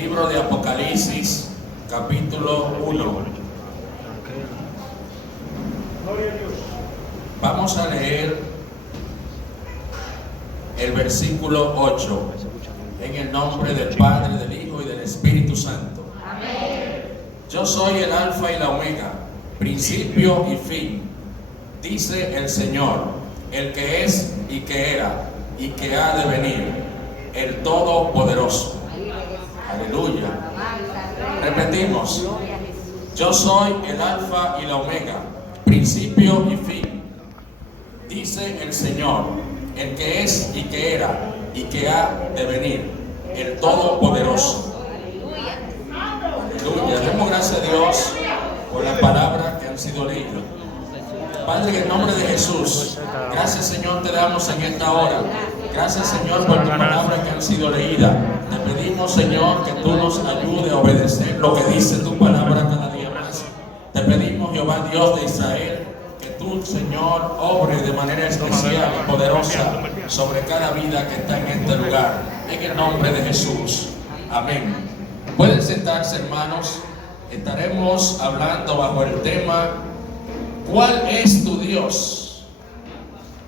Libro de Apocalipsis, capítulo 1. Vamos a leer el versículo 8, en el nombre del Padre, del Hijo y del Espíritu Santo. Amén. Yo soy el Alfa y la Omega, principio y fin, dice el Señor, el que es y que era y que ha de venir, el Todopoderoso. Aleluya. Repetimos: yo soy el Alfa y la Omega, principio y fin, dice el Señor, el que es y que era y que ha de venir, el Todopoderoso. Aleluya. Demos gracias a Dios por las palabras que han sido leídas. Padre, en el nombre de Jesús, gracias, Señor, te damos en esta hora. Gracias, Señor, por tus palabras que han sido leídas. Te pedimos, Señor, que tú nos ayudes a obedecer lo que dice tu palabra cada día más. Te pedimos, Jehová Dios de Israel, que tú, Señor, obres de manera especial y poderosa sobre cada vida que está en este lugar. En el nombre de Jesús. Amén. Pueden sentarse, hermanos. Estaremos hablando bajo el tema: ¿cuál es tu Dios?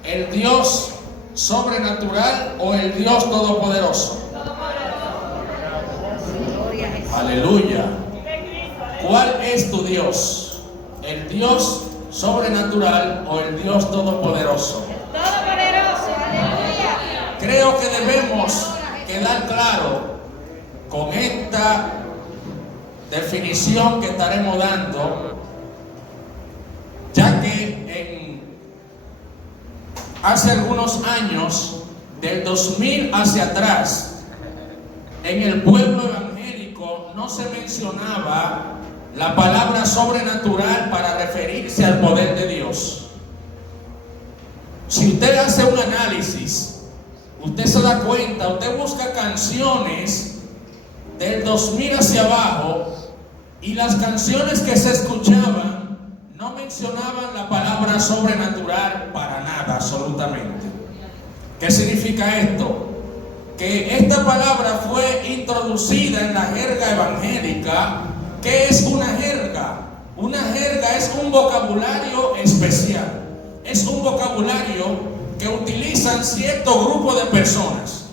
¿El Dios sobrenatural o el Dios todopoderoso? Aleluya. ¿Cuál es tu Dios? ¿El Dios sobrenatural o el Dios todopoderoso? Todopoderoso, aleluya. Creo que debemos quedar claro con esta definición que estaremos dando, ya que hace algunos años, del 2000 hacia atrás, en el pueblo evangélico no se mencionaba la palabra sobrenatural para referirse al poder de Dios. Si usted hace un análisis, usted se da cuenta, usted busca canciones del 2000 hacia abajo, y las canciones que se escuchaban no mencionaban la palabra sobrenatural para nada, absolutamente. ¿Qué significa esto? Que esta palabra fue introducida en la jerga evangélica. ¿Qué es una jerga? Una jerga es un vocabulario especial. Es un vocabulario que utilizan cierto grupo de personas.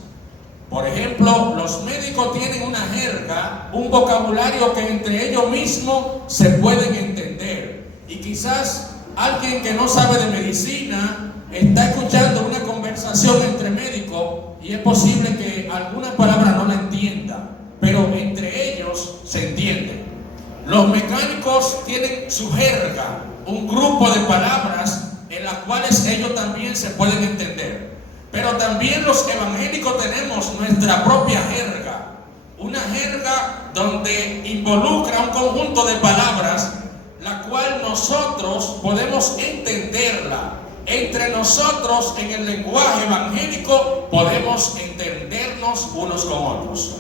Por ejemplo, los médicos tienen una jerga, un vocabulario que entre ellos mismos se pueden entender. Y quizás alguien que no sabe de medicina está escuchando una conversación entre médicos y es posible que alguna palabra no la entienda, pero entre ellos se entiende. Los mecánicos tienen su jerga, un grupo de palabras en las cuales ellos también se pueden entender. Pero también los evangélicos tenemos nuestra propia jerga, una jerga donde involucra un conjunto de palabras, la cual nosotros podemos entenderla. Entre nosotros, en el lenguaje evangélico, podemos entendernos unos con otros.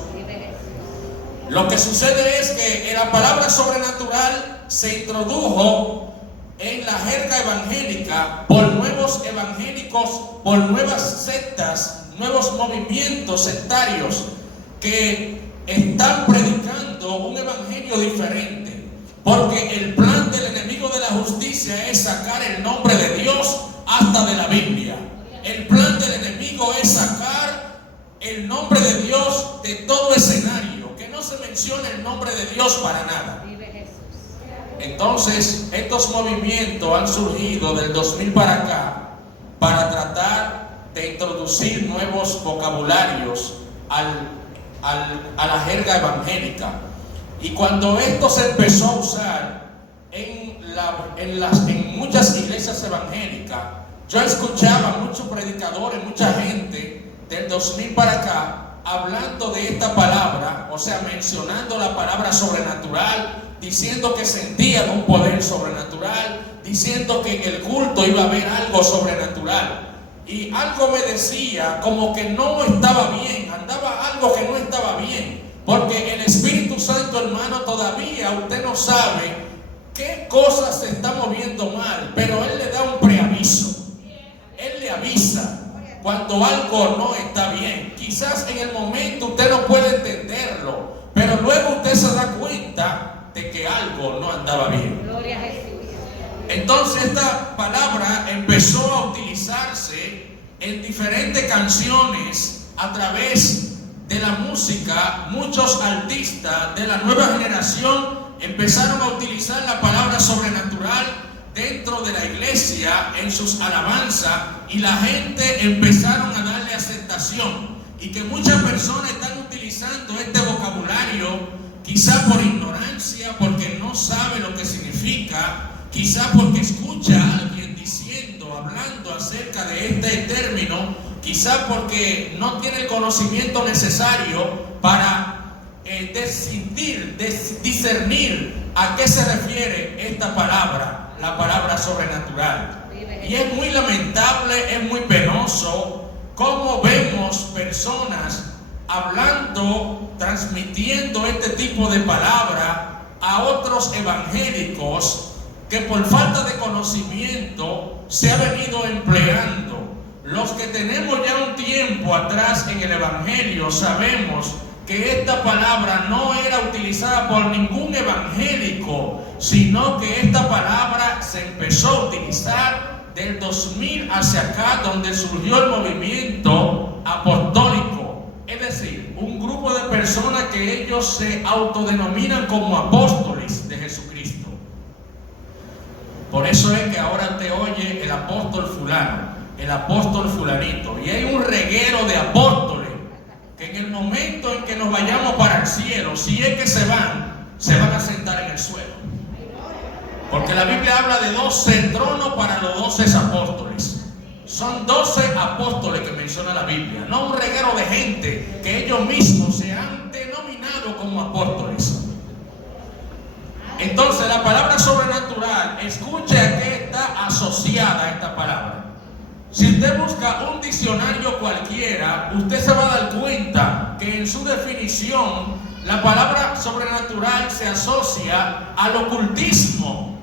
Lo que sucede es que la palabra sobrenatural se introdujo en la jerga evangélica por nuevos evangélicos, por nuevas sectas, nuevos movimientos sectarios que están predicando un evangelio diferente, porque el plan del enemigo de la justicia es sacar el nombre de Dios hasta de la Biblia. El plan del enemigo es sacar el nombre de Dios de todo escenario, que no se mencione el nombre de Dios para nada. Entonces, estos movimientos han surgido del 2000 para acá para tratar de introducir nuevos vocabularios a la jerga evangélica. Y cuando esto se empezó a usar en muchas iglesias evangélicas, yo escuchaba muchos predicadores, mucha gente del 2000 para acá hablando de esta palabra, o sea, mencionando la palabra sobrenatural, diciendo que sentían un poder sobrenatural, diciendo que en el culto iba a haber algo sobrenatural. Y algo me decía como que no estaba bien, andaba algo que no estaba bien, porque el Espíritu Santo, hermano, todavía usted no sabe qué cosas se están moviendo mal, pero Él le da un preaviso. Él le avisa cuando algo no está bien. Quizás en el momento usted no puede entenderlo, pero pero luego usted se da cuenta de que algo no andaba bien. Gloria a Jesús. Entonces esta palabra empezó a utilizarse en diferentes canciones a través de la música. Muchos artistas de la nueva generación empezaron a utilizar la palabra sobrenatural dentro de la iglesia en sus alabanzas, y la gente empezaron a darle aceptación, y que muchas personas están utilizando este vocabulario quizá por ignorancia, porque no sabe lo que significa, quizá porque escucha a alguien diciendo, hablando acerca de este término, quizá porque no tiene el conocimiento necesario para discernir a qué se refiere esta palabra, la palabra sobrenatural. Y es muy lamentable, es muy penoso cómo vemos personas hablando, transmitiendo este tipo de palabra a otros evangélicos que por falta de conocimiento se ha venido empleando. Los que tenemos ya un tiempo atrás en el evangelio sabemos que esta palabra no era utilizada por ningún evangélico, sino que esta palabra se empezó a utilizar del 2000 hacia acá, donde surgió el movimiento apostólico. Es decir, un grupo de personas que ellos se autodenominan como apóstoles de Jesucristo. Por eso es que ahora te oye el apóstol fulano, el apóstol fulanito, y hay un reguero de apóstoles que en el momento en que nos vayamos para el cielo, si es que se van a sentar en el suelo. Porque la Biblia habla de 12 tronos para los 12 apóstoles. Son 12 apóstoles que menciona la Biblia, no un reguero de gente que ellos mismos se han denominado como apóstoles. Entonces la palabra sobrenatural, escuche a qué está asociada esta palabra. Si usted busca un diccionario cualquiera, usted se va a dar cuenta que en su definición la palabra sobrenatural se asocia al ocultismo,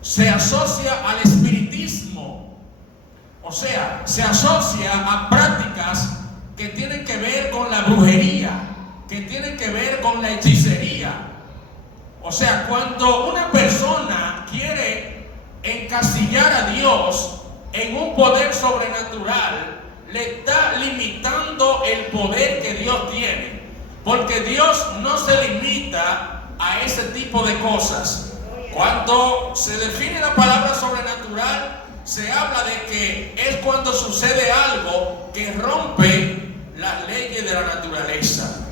se asocia al espiritismo, o sea, se asocia a prácticas que tienen que ver con la brujería, que tienen que ver con la hechicería. O sea, cuando una persona quiere encasillar a Dios en un poder sobrenatural, le está limitando el poder que Dios tiene, porque Dios no se limita a ese tipo de cosas. Cuando se define la palabra sobrenatural, se habla de que es cuando sucede algo que rompe las leyes de la naturaleza,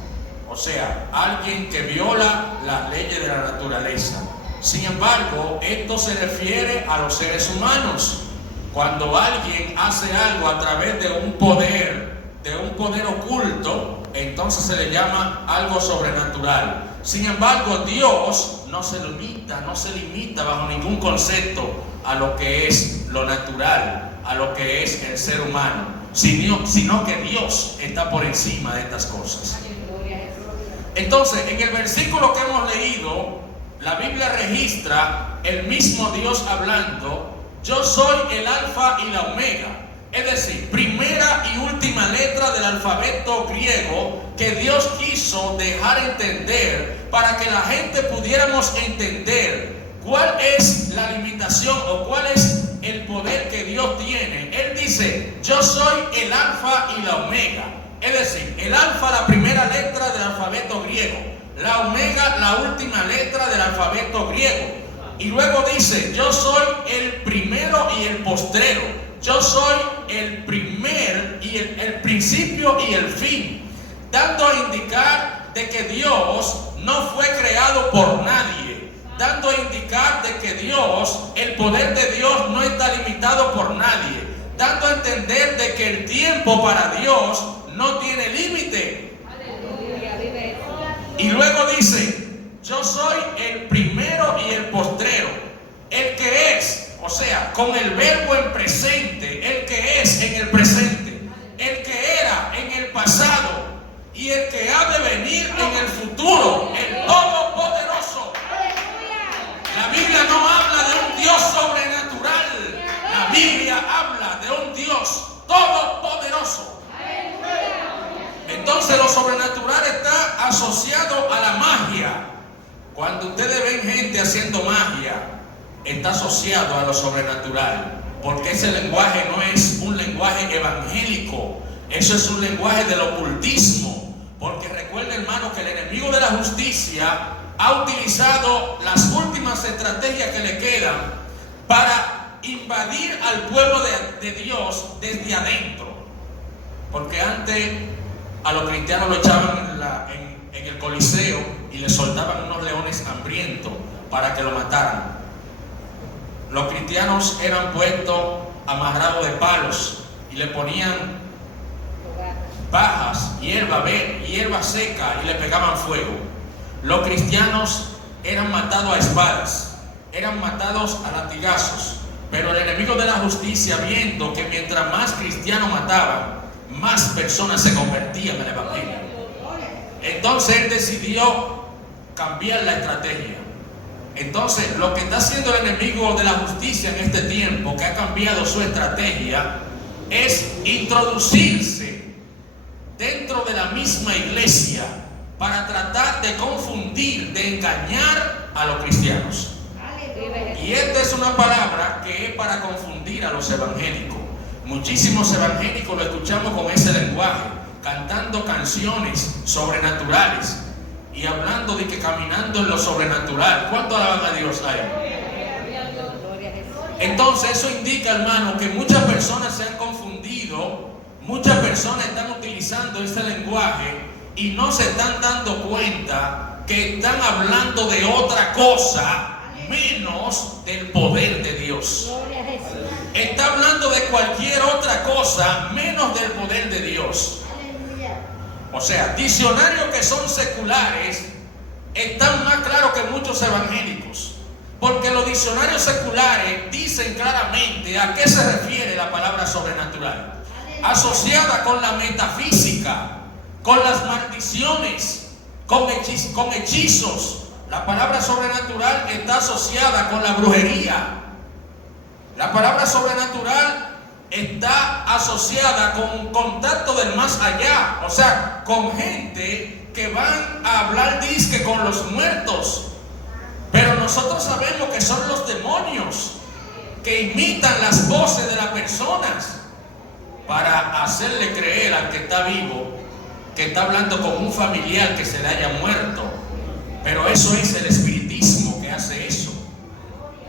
o sea, alguien que viola las leyes de la naturaleza. Sin embargo, esto se refiere a los seres humanos. Cuando alguien hace algo a través de un poder oculto, entonces se le llama algo sobrenatural. Sin embargo, Dios no se limita bajo ningún concepto a lo que es lo natural, a lo que es el ser humano, sino que Dios está por encima de estas cosas. Entonces, en el versículo que hemos leído, la Biblia registra el mismo Dios hablando: yo soy el alfa y la omega, es decir, primera y última letra del alfabeto griego que Dios quiso dejar entender para que la gente pudiéramos entender cuál es la limitación o cuál es el poder que Dios tiene. Él dice: yo soy el alfa y la omega, es decir, el alfa, la primera letra del alfabeto griego, la omega, la última letra del alfabeto griego. Y luego dice: yo soy el primero y el postrero. Yo soy el primer y el principio y el fin, dando a indicar de que Dios no fue creado por nadie, dando a indicar de que Dios, el poder de Dios no está limitado por nadie, dando a entender de que el tiempo para Dios no tiene límite. Y luego dice: yo soy el primero y el postrero, el que es, o sea, con el verbo en presente, el que es en el presente, el que era en el pasado y el que ha de venir en el futuro, el Todopoderoso. La Biblia no habla de un Dios sobrenatural, la Biblia habla de un Dios todopoderoso. Entonces lo sobrenatural está asociado a la magia. Cuando ustedes ven gente haciendo magia, está asociado a lo sobrenatural, porque ese lenguaje no es un lenguaje evangélico, eso es un lenguaje del ocultismo. Porque recuerda, hermano, que el enemigo de la justicia ha utilizado las últimas estrategias que le quedan para invadir al pueblo de Dios desde adentro. Porque antes a los cristianos lo echaban en el Coliseo y le soltaban unos leones hambrientos para que lo mataran. Los cristianos eran puestos amarrados de palos y le ponían pajas, hierba seca, y le pegaban fuego. Los cristianos eran matados a espadas, eran matados a latigazos. Pero el enemigo de la justicia, viendo que mientras más cristianos mataban, más personas se convertían al evangelio, entonces él decidió cambiar la estrategia. Entonces, lo que está haciendo el enemigo de la justicia en este tiempo, que ha cambiado su estrategia, es introducirse dentro de la misma iglesia para tratar de confundir, de engañar a los cristianos. Y esta es una palabra que es para confundir a los evangélicos. Muchísimos evangélicos lo escuchamos con ese lenguaje, cantando canciones sobrenaturales y hablando de que caminando en lo sobrenatural. ¿Cuánto alaban a Dios ahí? Entonces eso indica, hermano, que muchas personas se han confundido, muchas personas están utilizando ese lenguaje y no se están dando cuenta que están hablando de otra cosa menos del poder de Dios. Está hablando de cualquier otra cosa menos del poder de Dios. O sea, diccionarios que son seculares están más claros que muchos evangélicos, porque los diccionarios seculares dicen claramente a qué se refiere la palabra sobrenatural, asociada con la metafísica, con las maldiciones, con hechizos. La palabra sobrenatural está asociada con la brujería. La palabra sobrenatural está asociada con contacto del más allá, o sea, con gente que van a hablar disque con los muertos. Pero nosotros sabemos que son los demonios que imitan las voces de las personas para hacerle creer al que está vivo que está hablando con un familiar que se le haya muerto. Pero eso es el espiritismo que hace eso.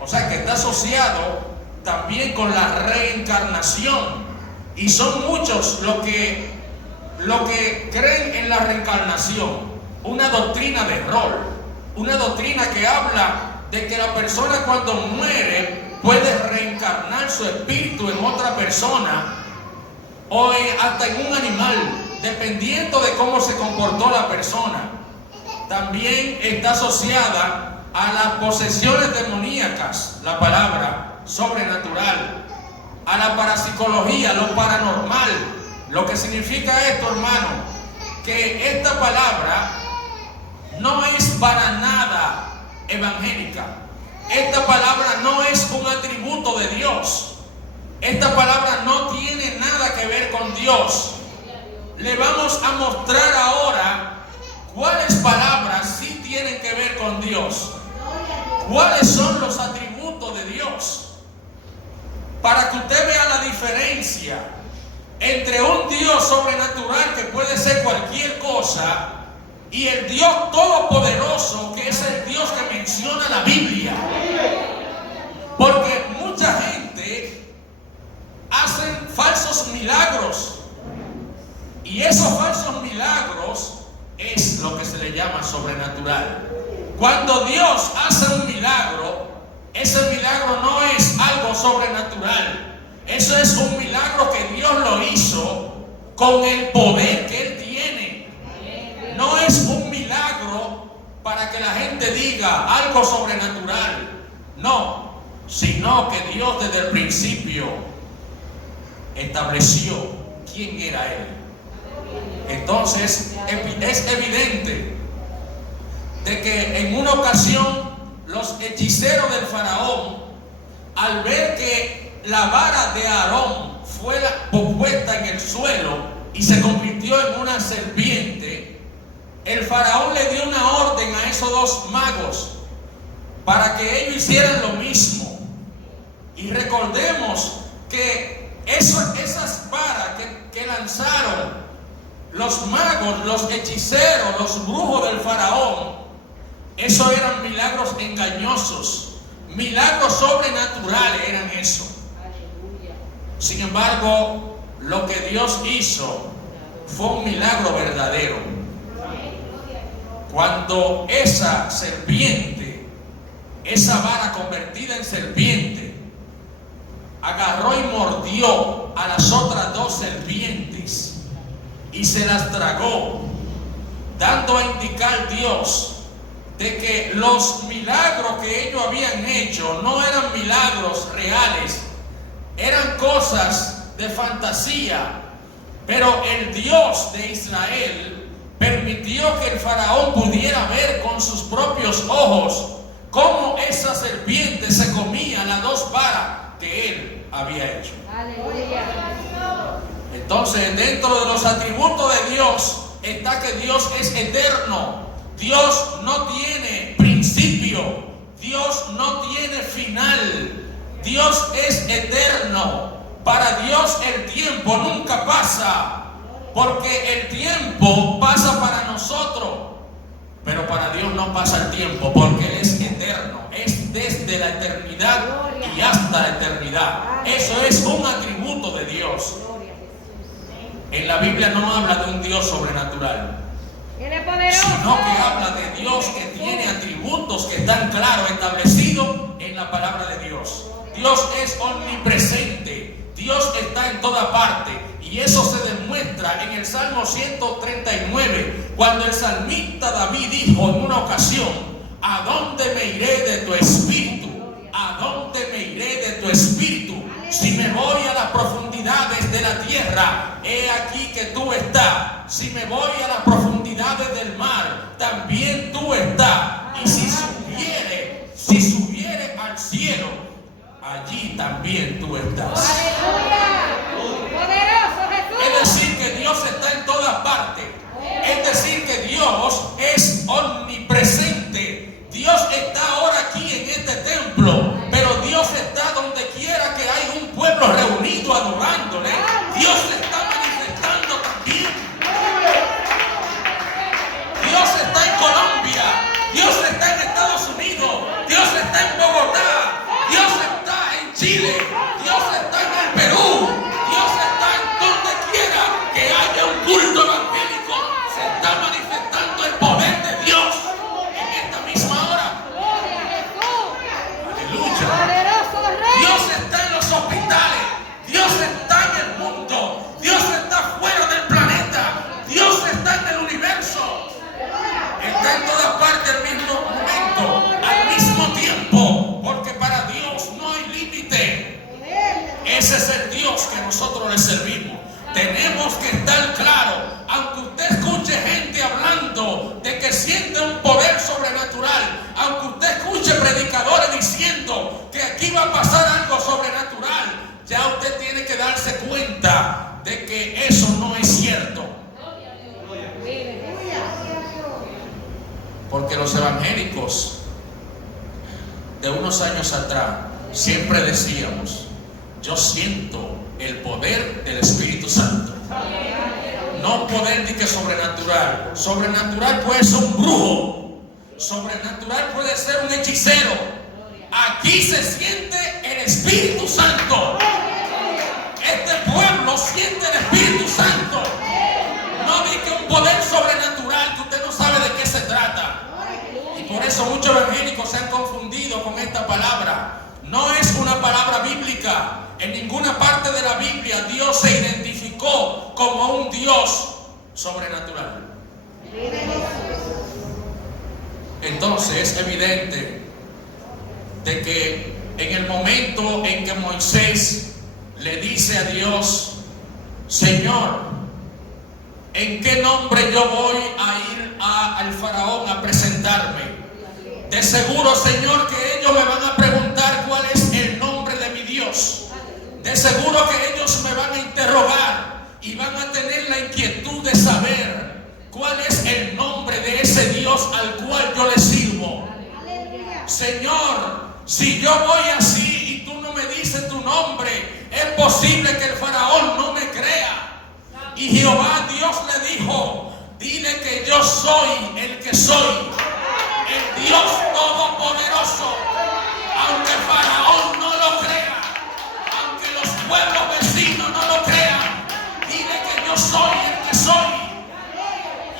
O sea, que está asociado también con la reencarnación. Y son muchos los que creen en la reencarnación. Una doctrina de error. Una doctrina que habla de que la persona cuando muere puede reencarnar su espíritu en otra persona o hasta en un animal, dependiendo de cómo se comportó la persona. También está asociada a las posesiones demoníacas, la palabra sobrenatural, a la parapsicología, lo paranormal. Lo que significa esto, hermano, que esta palabra no es para nada evangélica. Esta palabra no es un atributo de Dios. Esta palabra no tiene nada que ver con Dios. Le vamos a mostrar ahora cuáles palabras sí tienen que ver con Dios. ¿Cuáles son los atributos de Dios? Para que usted vea la diferencia entre un Dios sobrenatural que puede ser cualquier cosa y el Dios todopoderoso que es el Dios que menciona la Biblia. Porque mucha gente hacen falsos milagros y esos falsos milagros es lo que se le llama sobrenatural. Cuando Dios hace un milagro, ese milagro no es algo sobrenatural. Eso es un milagro que Dios lo hizo con el poder que Él tiene. No es un milagro para que la gente diga algo sobrenatural. No, sino que Dios desde el principio estableció quién era Él. Entonces es evidente de que en una ocasión los hechiceros del faraón, al ver que la vara de Aarón fue puesta en el suelo y se convirtió en una serpiente, el faraón le dio una orden a esos dos magos para que ellos hicieran lo mismo. Y recordemos que esas varas que lanzaron los magos, los hechiceros, los brujos del faraón, esos eran milagros engañosos, milagros sobrenaturales eran eso. Sin embargo, lo que Dios hizo fue un milagro verdadero. Cuando esa serpiente, esa vara convertida en serpiente, agarró y mordió a las otras dos serpientes y se las tragó, dando a indicar Dios de que los milagros que ellos habían hecho no eran milagros reales, eran cosas de fantasía. Pero el Dios de Israel permitió que el faraón pudiera ver con sus propios ojos cómo esa serpiente se comía las dos varas que él había hecho. Aleluya. Entonces, dentro de los atributos de Dios está que Dios es eterno. Dios no tiene principio. Dios no tiene final. Dios es eterno. Para Dios el tiempo nunca pasa, porque el tiempo pasa para nosotros, pero para Dios no pasa el tiempo, porque Él es eterno. Es desde la eternidad y hasta la eternidad. Eso es un atributo de Dios. En la Biblia no habla de un Dios sobrenatural, Él es poderoso. sino que habla de Dios que tiene atributos que están claros establecidos en la palabra de Dios. Dios es omnipresente. Dios está en toda parte, y eso se demuestra en el Salmo 139, cuando el salmista David dijo en una ocasión: ¿a dónde me iré de tu espíritu? ¿A dónde me iré de tu espíritu? Si me voy a las profundidades de la tierra, he aquí que tú estás. Si me voy a las profundidades del mar, también tú estás. Y si subiere al cielo, allí también tú estás. Aleluya. Poderoso Jesús. Es decir, que Dios está en todas partes. Es decir, que Dios es omnipresente. Dios está ahora aquí en este templo, pero Dios está donde quiera que hay un pueblo reunido adorándole. Dios se está manifestando también. Dios está en Colombia. Dios está en Estados Unidos. Dios está en Bogotá. Dios está en Chile. Dios está en el Perú. Dios está en donde quiera que haya un culto evangélico. Se está manifestando el poder de Dios en esta misma hora. Gloria a Jesús. Aleluya. Poderoso Rey. Dios está en los hospitales. Dios está en el mundo. Dios está fuera del planeta. Dios está en el universo. Está en todas partes al mismo momento, al mismo tiempo, porque para Dios no hay límite. Ese es el Dios que nosotros le servimos. Tenemos que estar claros, aunque usted escuche gente hablando de que siente un poder sobrenatural, aunque usted escuche predicadores diciendo que aquí va a pasar algo sobrenatural, ya usted tiene que darse cuenta de que eso no es cierto. Porque los evangélicos de unos años atrás siempre decíamos: yo siento el poder del Espíritu Santo. No poder de que sobrenatural. Sobrenatural puede ser un brujo. Sobrenatural puede ser un hechicero. Aquí se siente el Espíritu Santo. Este pueblo siente el Espíritu Santo. No di que un poder sobrenatural que usted no sabe de qué se trata. Y por eso muchos evangélicos se han confundido con esta palabra. No es una palabra bíblica. En ninguna parte de la Biblia Dios se identificó como un Dios sobrenatural. Entonces es evidente de que en el momento en que Moisés le dice a Dios: Señor, ¿en qué nombre yo voy a ir al faraón a presentarme? De seguro, Señor, que ellos me van a preguntar cuál es el nombre de mi Dios. De seguro que ellos me van a interrogar y van a tener la inquietud de saber cuál es el nombre de Señor, si yo voy así y tú no me dices tu nombre, es posible que el faraón no me crea. Y Jehová Dios le dijo, dile que yo soy el que soy, el Dios Todopoderoso. Aunque el faraón no lo crea, aunque los pueblos vecinos no lo crean, dile que yo soy el que soy.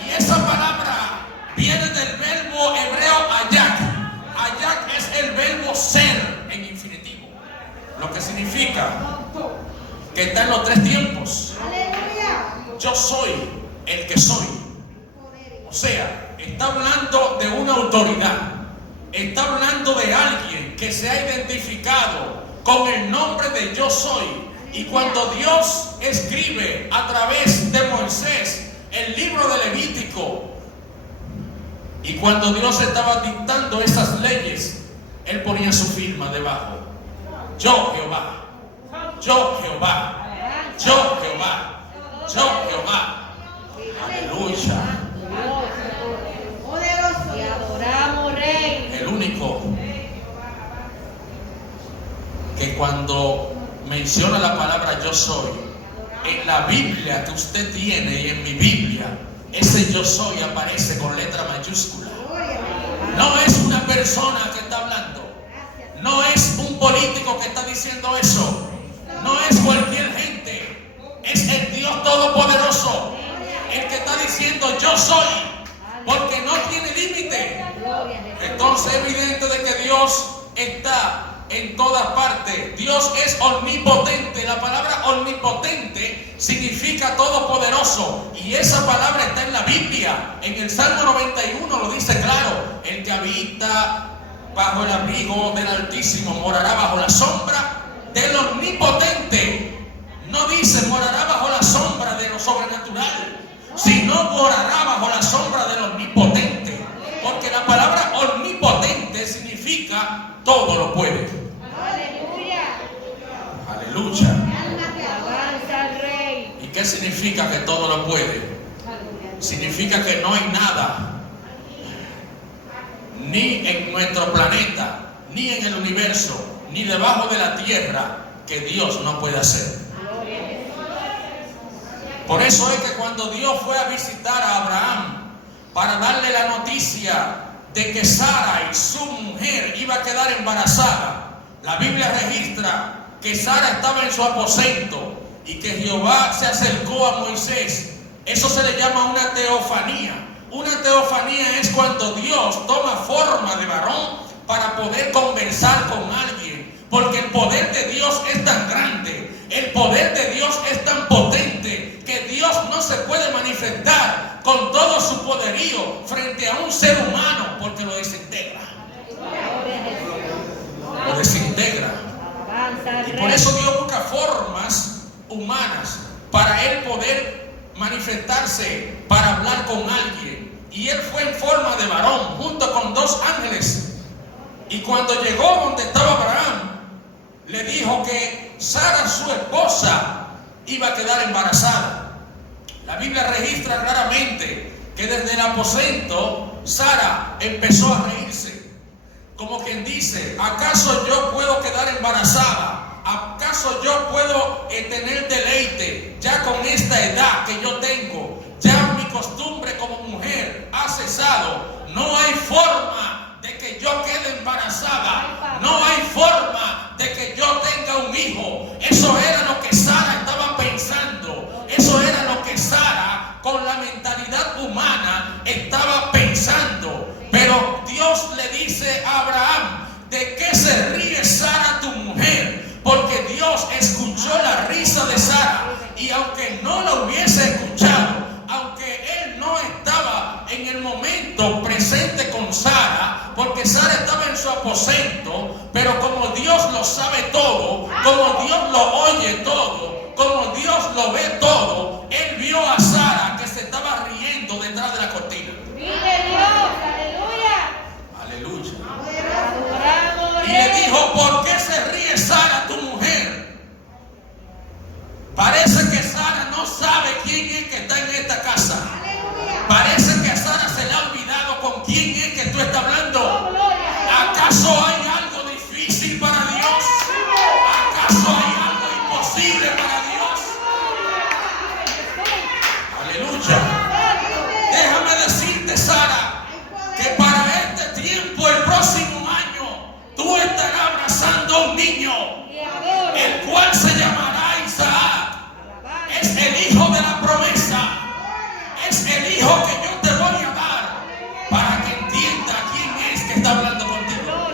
Y esa palabra viene del verbo hebreo ayak. Ayak es el verbo ser en infinitivo, lo que significa que está en los tres tiempos. Yo soy el que soy. O sea, está hablando de una autoridad, está hablando de alguien que se ha identificado con el nombre de yo soy. Y cuando Dios escribe a través de Moisés el libro de Levítico, y cuando Dios estaba dictando esas leyes, Él ponía su firma debajo. Yo Jehová, yo Jehová, yo Jehová, yo Jehová. Aleluya. Te adoramos, Rey. El único que cuando menciona la palabra yo soy, en la Biblia que usted tiene y en mi Biblia, ese yo soy aparece con letra mayúscula. No es una persona que está hablando, no es un político que está diciendo eso, no es cualquier gente, es el Dios Todopoderoso el que está diciendo yo soy, porque no tiene límite. Entonces es evidente de que Dios está en todas partes. Dios es omnipotente. La palabra omnipotente significa todopoderoso, y esa palabra está en la Biblia. En el Salmo 91 lo dice claro: el que habita bajo el abrigo del Altísimo morará bajo la sombra del Omnipotente. No dice morará bajo la sombra de lo sobrenatural, sino morará bajo la sombra del Omnipotente, porque la palabra omnipotente significa todo lo puede. Aleluya. Aleluya. Alabanza al Rey. ¿Y qué significa que todo lo puede? Significa que no hay nada, ni en nuestro planeta, ni en el universo, ni debajo de la tierra, que Dios no puede hacer. Por eso es que cuando Dios fue a visitar a Abraham para darle la noticia de que Sara y su mujer iba a quedar embarazada, la Biblia registra que Sara estaba en su aposento y que Jehová se acercó a Moisés. Eso se le llama una teofanía. Una teofanía es cuando Dios toma forma de varón para poder conversar con alguien, porque el poder de Dios es tan grande, el poder de Dios es tan potente, que Dios no se puede manifestar con todo su poderío frente a un ser humano, porque lo desintegra. Lo desintegra. Y por eso Dios busca formas humanas para Él poder manifestarse, para hablar con alguien. Y Él fue en forma de varón junto con dos ángeles. Y cuando llegó donde estaba Abraham, le dijo que Sara, su esposa, iba a quedar embarazada. La Biblia registra claramente que desde el aposento Sara empezó a reírse, como quien dice: ¿acaso yo puedo quedar embarazada? ¿Acaso yo puedo tener deleite ya con esta edad que yo tengo? Ya mi costumbre como mujer ha cesado. No hay forma de que yo quede embarazada. No hay forma de que yo tenga un hijo. Eso era lo que Sara estaba pensando. Eso era lo que Sara, con la mentalidad humana, estaba pensando. Pero Dios le dice a Abraham: ¿de qué se ríe Sara, tu mujer? Porque Dios escuchó la risa de Sara, y aunque no la hubiese escuchado, aunque él no estaba en el momento presente con Sara, porque Sara estaba en su aposento, pero como Dios lo sabe todo, como Dios lo oye todo, como Dios lo ve todo, él vio a Sara que se estaba riendo detrás de la cortina. ¡Vive Dios! ¡Aleluya! Aleluya. Adoramos, Y le Rey. dijo: ¿por qué se ríe Sara, tu mujer? Parece que Sara no sabe quién es que está en esta casa. Parece que a Sara se le ha olvidado con quién es que tú estás hablando. ¡Oh, gloria! ¿Acaso para Dios. Aleluya. Déjame decirte, Sara, que para este tiempo, el próximo año, tú estarás abrazando a un niño, el cual se llamará Isaac. Es el hijo de la promesa. Es el hijo que yo te voy a dar para que entienda quién es que está hablando contigo.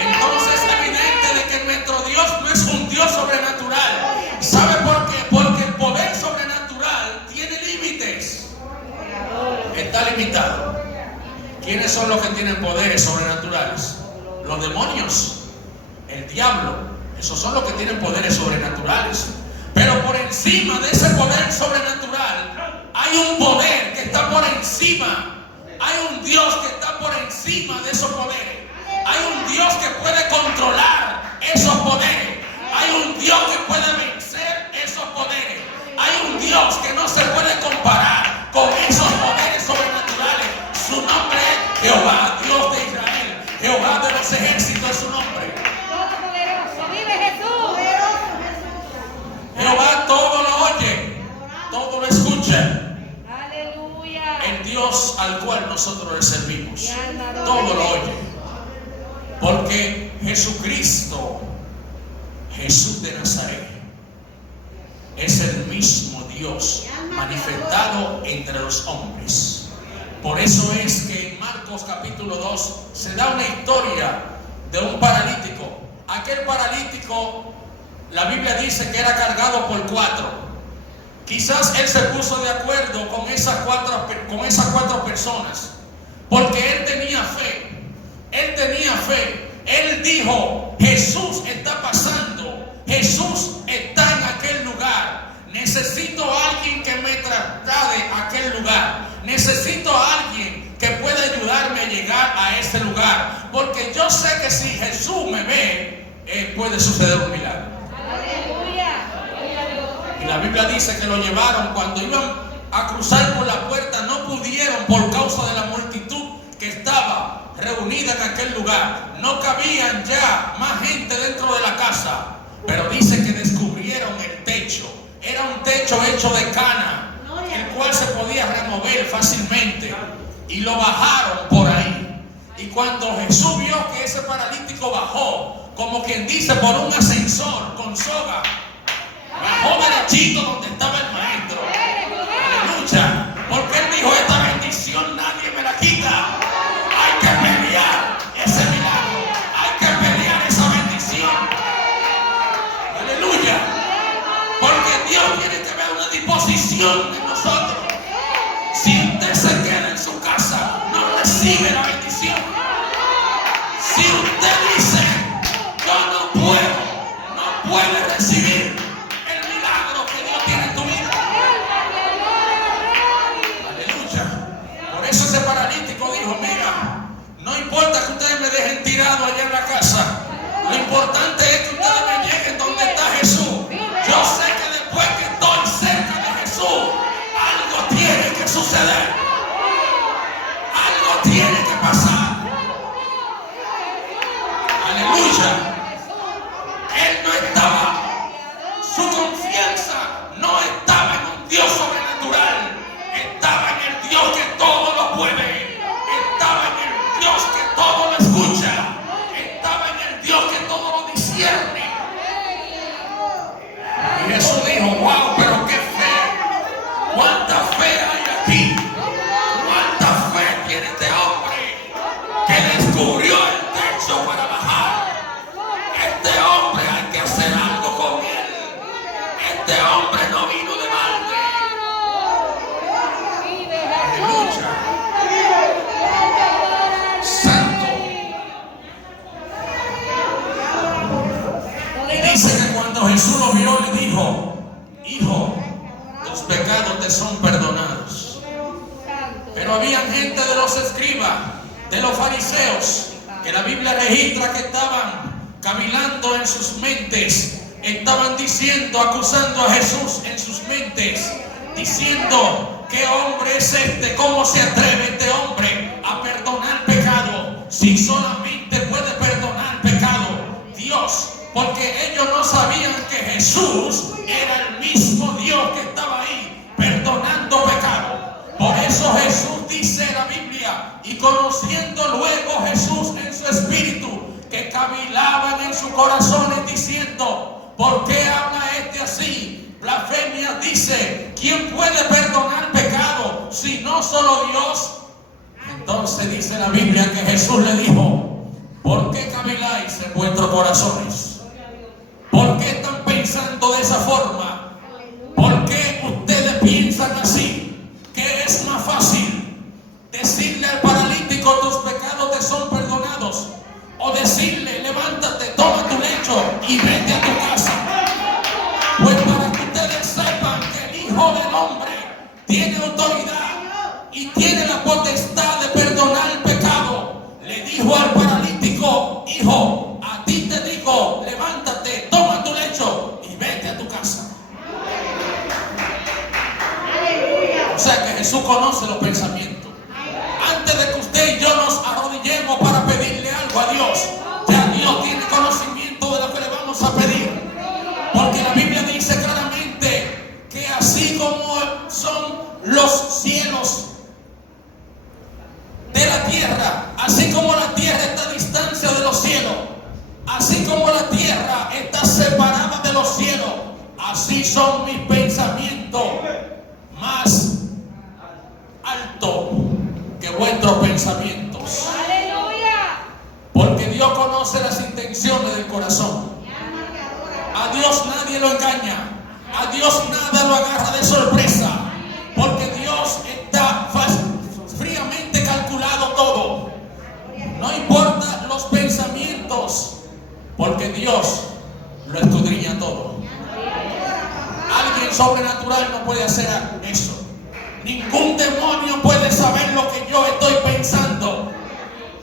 Entonces es evidente de que nuestro Dios no es un Dios sobrenatural. ¿Sabe por qué? Porque el poder sobrenatural tiene límites. Está limitado. ¿Quiénes son los que tienen poderes sobrenaturales? Los demonios, el diablo. Esos son los que tienen poderes sobrenaturales. Pero por encima de ese poder sobrenatural hay un poder que está por encima. Hay un Dios que está por encima de esos poderes. Hay un Dios que puede controlar esos poderes. Hay un Dios que puede vencer esos poderes. Hay un Dios que no se puede comparar con esos poderes sobrenaturales. Su nombre es Jehová, Dios de Israel. Jehová de los ejércitos es su nombre. Todopoderoso, vive Jesús. Jehová todo lo oye, todo lo escucha. Aleluya. El Dios al cual nosotros le servimos, todo lo oye. Porque Jesucristo, Jesús de Nazaret, es el mismo Dios manifestado entre los hombres. Por eso es que en Marcos capítulo 2 se da una historia de un paralítico. Aquel paralítico, la Biblia dice que era cargado por 4. Quizás él se puso de acuerdo con esas cuatro personas, porque él tenía fe. Él tenía fe. Él dijo: Jesús está pasando, Jesús está en aquel lugar. Necesito a alguien que me traslade a aquel lugar. Necesito a alguien que pueda ayudarme a llegar a ese lugar, porque yo sé que si Jesús me ve, puede suceder un milagro. Aleluya. Y la Biblia dice que lo llevaron. Cuando iban a cruzar por la puerta, no pudieron por causa de la multitud que estaba reunida en aquel lugar. No cabían ya más gente dentro de la casa. Pero dice que descubrieron el techo. Era un techo hecho de cana, el cual se podía remover fácilmente. Y lo bajaron por ahí. Y cuando Jesús vio que ese paralítico bajó, como quien dice, por un ascensor con soga, bajó derechito donde estaba el maestro. Aleluya. Porque él dijo: esta bendición nadie me la quita. Hay que pelear ese milagro. Hay que pelear esa bendición. Aleluya. Porque Dios tiene que ver una disposición en nosotros. Si usted se queda en su casa, no recibe la bendición. Si usted dice: yo no puede recibir el milagro que Dios tiene en tu vida. Aleluya. Por eso ese paralítico dijo: mira, no importa que ustedes me dejen tirado allá en la casa. Lo importante es que ustedes me lleguen donde está Jesús. Yo sé que después que estoy cerca de Jesús, algo tiene que suceder. Algo tiene que pasar. Aleluya. Él no estaba, su confianza no estaba en un Dios sobrenatural. Estaba en el Dios que todo lo puede. Estaba en el Dios que todo lo escucha. Estaba en el Dios que todo lo discierne. Y Jesús dijo: wow, pero qué fe. Cuánta fe hay aquí. Cuánta fe tiene este hombre que descubrió el techo para bajar. Este hombre hay que hacer algo con él. Este hombre no vino de balde. Aleluya. Santo. Y dice que cuando Jesús lo vio, le dijo: hijo, tus pecados te son perdonados. Pero había gente de los escribas, de los fariseos, que la Biblia registra que estaban cavilando en sus mentes, estaban diciendo, acusando a Jesús en sus mentes, diciendo: ¿qué hombre es este? ¿Cómo se atreve este hombre a perdonar pecado? Si solamente puede perdonar pecado Dios, porque ellos no sabían que Jesús era el mismo Dios que estaba ahí perdonando pecado. Por eso Jesús dice en la Biblia, y conociendo luego Jesús en su espíritu, que cavilaban en sus corazones diciendo: ¿por qué habla este así? Blasfemia dice: ¿quién puede perdonar pecado si no solo Dios? Entonces dice la Biblia que Jesús le dijo: ¿por qué caviláis en vuestros corazones? ¿Por qué están pensando de esa forma? ¿Por qué ustedes piensan así? ¿Qué es más fácil? ¿Decirle al paralítico tus pecados te son perdonados? ¿O decirle levántate, toma tu lecho y vete a tu casa? Pues para que ustedes sepan que el Hijo del Hombre tiene autoridad y tiene la potestad de perdonar el pecado, le dijo al paralítico: hijo, a ti te digo, levántate, toma tu lecho y vete a tu casa. O sea que Jesús conoce los pensamientos. Antes de que usted y yo nos arrodillemos para pedirle algo a Dios, ya Dios tiene conocimiento de lo que le vamos a pedir. Porque la Biblia dice claramente que así como son los cielos de la tierra, así como la tierra está a distancia de los cielos, así como la tierra está separada de los cielos, así son mis pensamientos más altos que vuestros pensamientos. Aleluya. Porque Dios conoce las intenciones del corazón. A Dios nadie lo engaña. A Dios nada lo agarra de sorpresa. Porque Dios está fríamente calculado todo. No importa los pensamientos, porque Dios lo escudriña todo. Alguien sobrenatural no puede hacer eso. Ningún demonio puede saber lo que yo estoy pensando.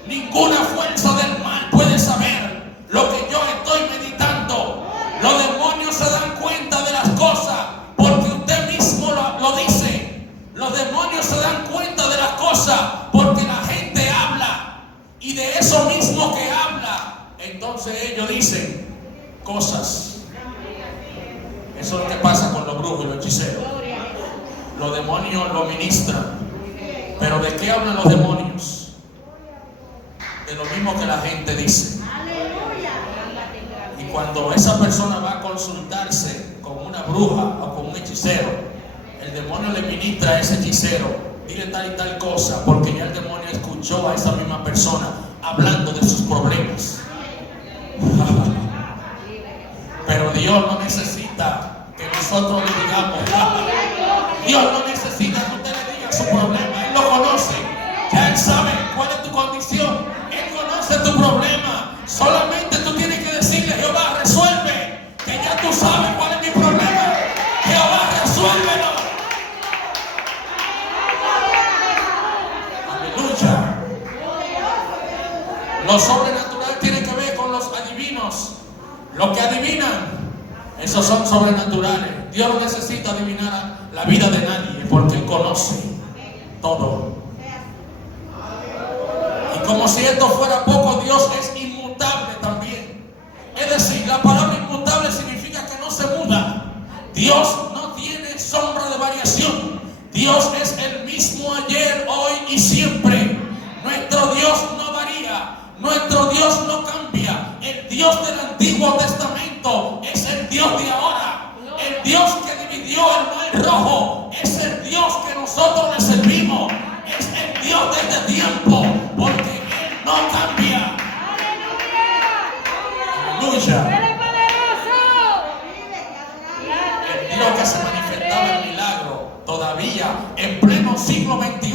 Ninguna fuerza del mal puede saber lo que yo estoy meditando. Los demonios se dan cuenta de las cosas porque usted mismo lo dice. Los demonios se dan cuenta de las cosas porque la gente habla. Y de eso mismo que habla, entonces ellos dicen cosas. Eso es lo que pasa con los brujos y los hechiceros. Los demonios lo ministran. ¿Pero de qué hablan los demonios? De lo mismo que la gente dice. Y cuando esa persona va a consultarse con una bruja o con un hechicero, el demonio le ministra a ese hechicero: dile tal y tal cosa, porque ya el demonio escuchó a esa misma persona hablando de sus problemas. Pero Dios no necesita que nosotros le digamos. Dios no necesita que usted le diga su problema. Él lo conoce. Ya Él sabe cuál es tu condición. Él conoce tu problema. Solamente tú tienes que decirle: Jehová, resuelve. Que ya tú sabes cuál es mi problema. Jehová, resuélvelo. Aleluya. Lo sobrenatural tiene que ver con los adivinos. Los que adivinan, esos son sobrenaturales. Dios no necesita adivinar la vida de nadie, porque Él conoce todo. Y como si esto fuera poco, Dios es inmutable también. Es decir, la palabra inmutable significa que no se muda. Dios no tiene sombra de variación. Dios es el mismo ayer, hoy y siempre. Nuestro Dios no varía. Nuestro Dios no cambia. El Dios del Antiguo Testamento es el Dios de ahora. El Dios que dividió el mar rojo es el Dios que nosotros le servimos. Es el Dios de este tiempo, porque Él no cambia. Aleluya. ¡Eres poderoso! El Dios que se manifestaba en milagro todavía en pleno siglo XXI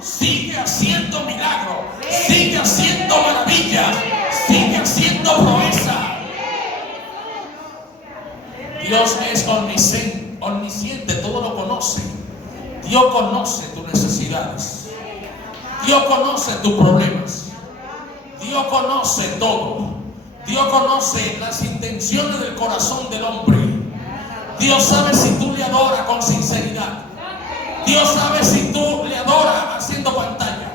sigue haciendo milagros, sigue haciendo maravillas, sigue haciendo proezas. Dios es omnisciente, todo lo conoce. Dios conoce tus necesidades. Dios conoce tus problemas. Dios conoce todo. Dios conoce las intenciones del corazón del hombre. Dios sabe si tú le adoras con sinceridad. Dios sabe si tú le adoras haciendo pantalla.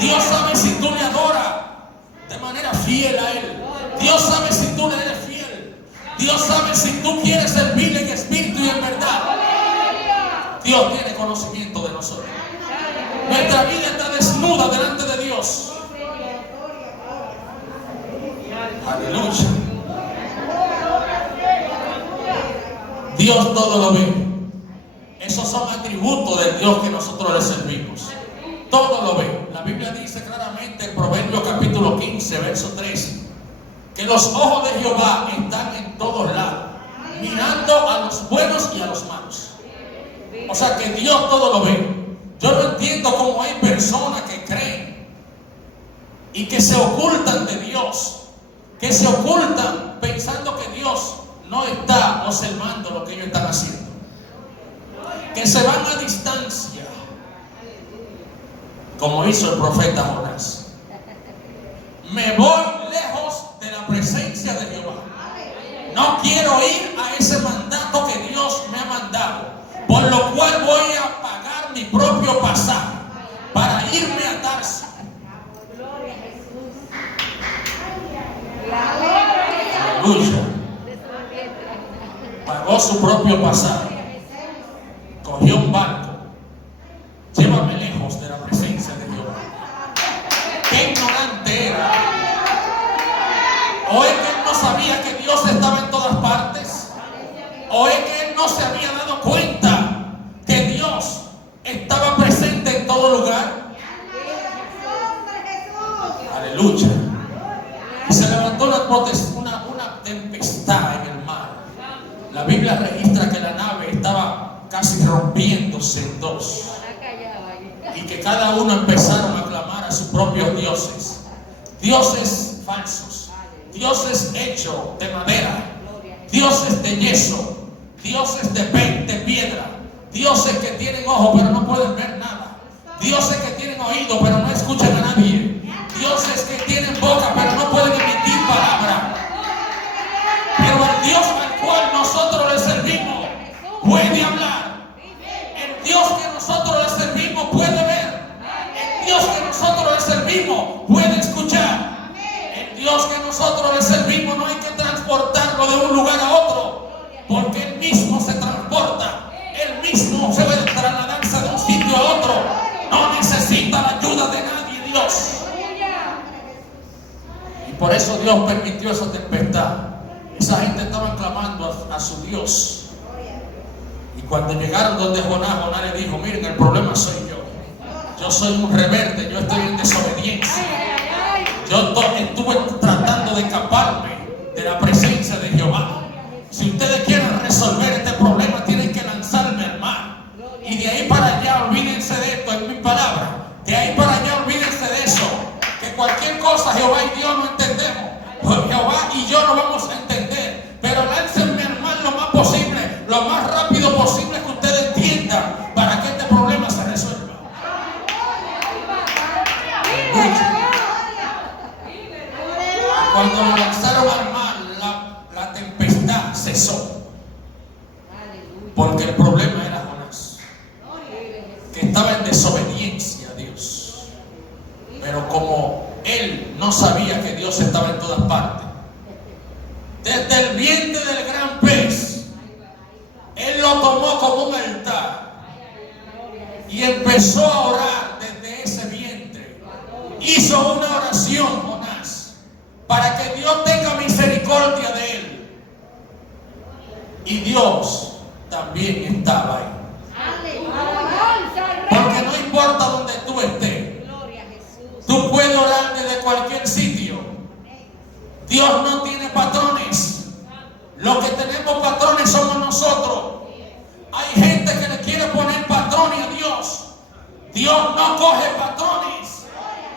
Dios sabe si tú le adoras de manera fiel a Él. Dios sabe si tú le eres fiel Dios sabe si tú quieres servirle en espíritu y en verdad. Dios tiene conocimiento de nosotros. Nuestra vida está desnuda delante de Dios. Aleluya. Dios todo lo ve. Esos son atributos del Dios que nosotros le servimos. Todo lo ve. La Biblia dice claramente en Proverbios capítulo 15, verso 3, que los ojos de Jehová están en todos lados, mirando a los buenos y a los malos. O sea que Dios todo lo ve. Yo no entiendo cómo hay personas que creen y que se ocultan de Dios, que se ocultan pensando que Dios no está observando lo que ellos están haciendo, que se van a distancia, como hizo el profeta Jonás. Me voy lejos de la presencia de Jehová. No quiero ir a ese mandato que Dios me ha mandado, por lo cual voy a pagar mi propio pasaje para irme a Tarso. Aleluya. Pagó su propio pasaje. Cogió un barco. Llévame lejos de la presencia de Jehová. Qué ignorante era. O es que él no sabía que Dios estaba en todas partes, o es que él no se había dado cuenta que Dios estaba presente en todo lugar. Aleluya. Y se levantó una tempestad en el mar. La Biblia registra que la nave estaba casi rompiéndose en dos, y que cada uno empezaron a clamar a sus propios dioses, dioses falsos, dioses hechos de madera, dioses de yeso, dioses de piedra, dioses que tienen ojos pero no pueden ver nada, dioses que tienen oído pero no escuchan a nadie, dioses que tienen boca pero no pueden emitir palabra. Pero el Dios al cual nosotros le servimos puede hablar. El Dios que nosotros le servimos puede ver. El Dios que nosotros le servimos puede escuchar. El Dios que nosotros le servimos no hay que transportarlo de un lugar a otro, porque Él mismo se transporta. Él mismo se va a trasladarse de un sitio a otro. No necesita la ayuda de nadie, Dios. Y por eso Dios permitió esa tempestad. Esa gente estaba clamando a su Dios. Y cuando llegaron donde Jonás, Jonás le dijo: miren, el problema soy yo. Yo soy un rebelde, yo estoy en desobediencia. Yo estuve tratando de escaparme de la presencia de Jehová. Si ustedes quieren resolver este problema, tienen que lanzarme al mar. Y de ahí para allá, olvídense de esto, en mi palabra. De ahí para allá, olvídense de eso. Que cualquier cosa Jehová y Dios no entendemos. Pues Jehová y yo no vamos a entender. Pero láncenme al mar lo más posible, lo más rápido posible que ustedes entiendan, para que este problema se resuelva. Cuando lo lanzaron al mar, la tempestad cesó. Porque el problema era Jonás, que estaba en desobediencia a Dios. Pero como él no sabía que Dios estaba en todas partes, desde el vientre del gran pez, él lo tomó como un altar y empezó a orar desde ese vientre. Hizo una oración, Jonás, para que Dios tenga misericordia de él. Y Dios también estaba ahí. Porque no importa donde tú estés, tú puedes orar desde cualquier sitio. Dios no tiene patrones. Los que tenemos patrones somos nosotros. Hay gente que le quiere poner patrones a Dios. Dios no coge patrones,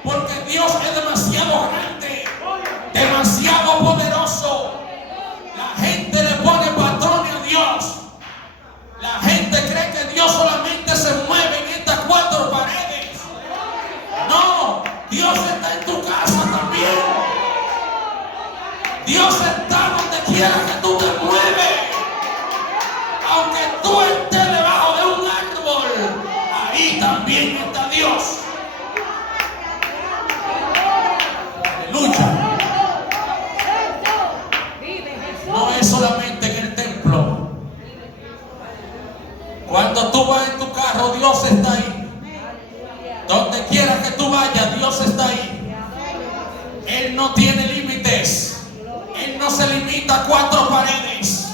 porque Dios es demasiado grande, demasiado poderoso. La gente le pone patrones a Dios. La gente cree que Dios solamente se mueve en estas cuatro paredes. No, Dios está en tu casa también. Dios está donde quiera que tú te mueves. Aunque tú estés debajo de un árbol, ahí también está Dios. Aleluya. No es solamente Cuando tú vas en tu carro, Dios está ahí. Donde quiera que tú vayas, Dios está ahí. Él no tiene límites. Él no se limita a 4 paredes.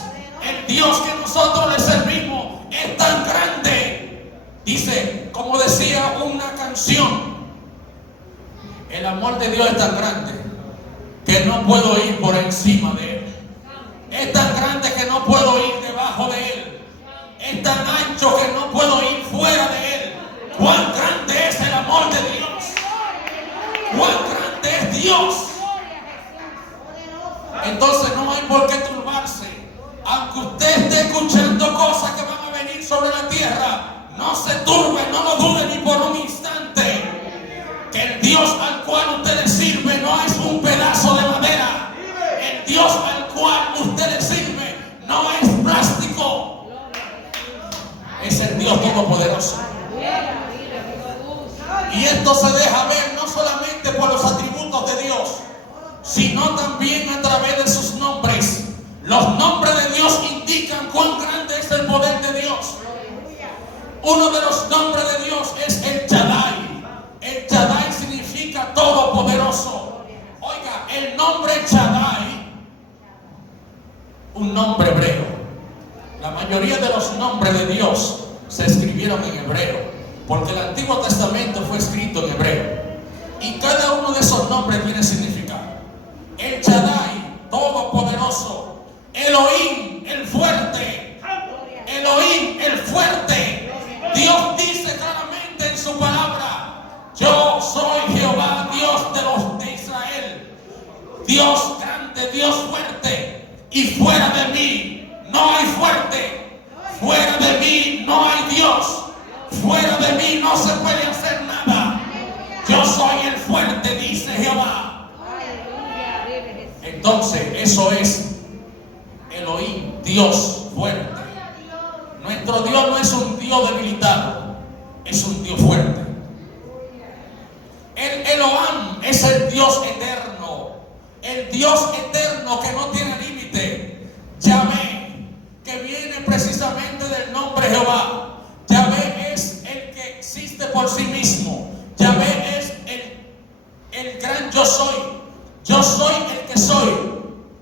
El Dios que nosotros le servimos es tan grande. Dice, como decía una canción, el amor de Dios es tan grande que no puedo ir por encima de Él. Es tan grande que no puedo ir debajo de Él. Es tan ancho que no puedo ir fuera de Él. Cuán grande es el amor de Dios. Cuán grande es Dios. Entonces no hay por qué turbarse. Aunque usted esté escuchando cosas que van a venir sobre la tierra, no se turbe, no lo dude ni por un instante. Que el Dios al cual usted le sirve no es un pedazo de madera. El Dios al cual usted le sirve no es plástico. Es el Dios todopoderoso. Y esto se deja ver no solamente por los atributos de Dios, sino también a través de sus nombres. Los nombres de Dios indican cuán grande es el poder de Dios. Uno de los nombres de Dios es el Shaddai. El Shaddai significa todopoderoso. Oiga, el nombre Shaddai, un nombre hebreo. La mayoría de los nombres de Dios se escribieron en hebreo, porque el Antiguo Testamento fue escrito en hebreo. Y cada uno de esos nombres tiene significado. El Shaddai, todopoderoso. Elohim, el fuerte. Elohim, el fuerte. Dios dice claramente en su palabra: yo soy Jehová, Dios de Israel. Dios grande, Dios fuerte. Y fuera de mí no hay fuerte. Fuera de mí no hay Dios. Fuera de mí no se puede hacer nada. Yo soy el fuerte, dice Jehová. Entonces, eso es Elohim, Dios fuerte. Nuestro Dios no es un Dios debilitado, es un Dios fuerte. El Elohim es el Dios eterno, el Dios eterno que no tiene límite. Yahvé, que viene precisamente del nombre Jehová. Yahvé es el que existe por sí mismo. Yahvé es el gran yo soy. Yo soy el que soy.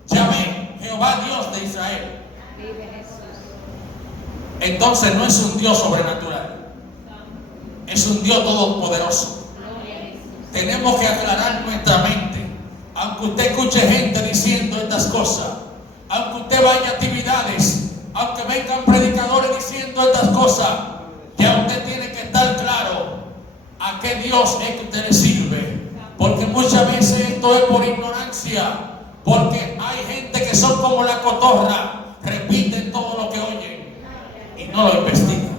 Yahvé, Jehová Dios de Israel. Entonces no es un Dios sobrenatural, es un Dios todopoderoso. Tenemos que aclarar nuestra mente. Aunque usted escuche gente diciendo estas cosas, aunque usted vaya a actividades, aunque vengan predicadores diciendo estas cosas, ya usted tiene que estar claro a qué Dios es que usted le sirve. Porque muchas veces esto es por ignorancia, porque hay gente que son como la cotorra, repiten todo lo que oyen y no lo investigan.